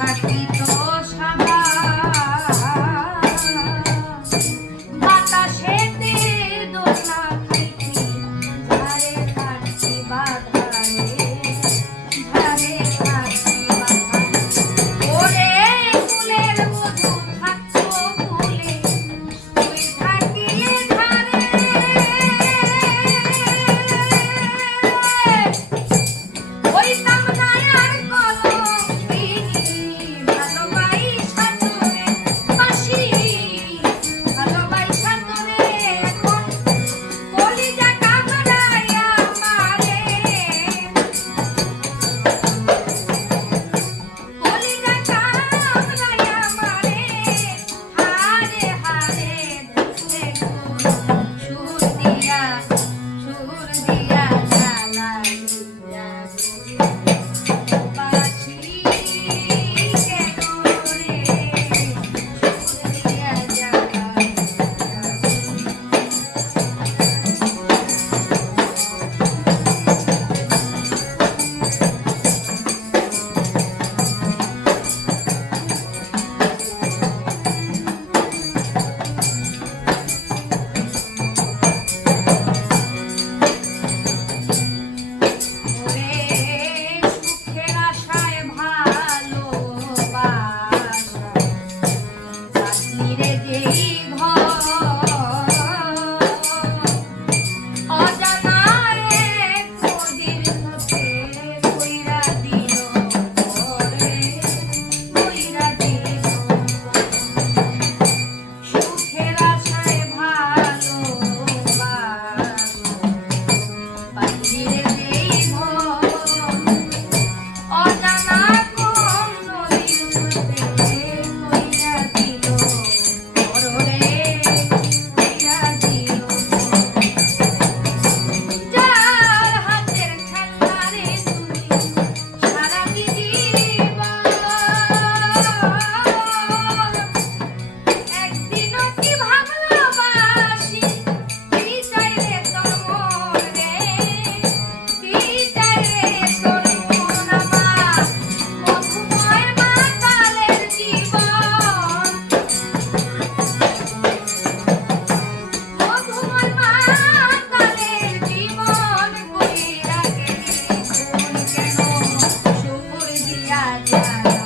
podcast. Yeah.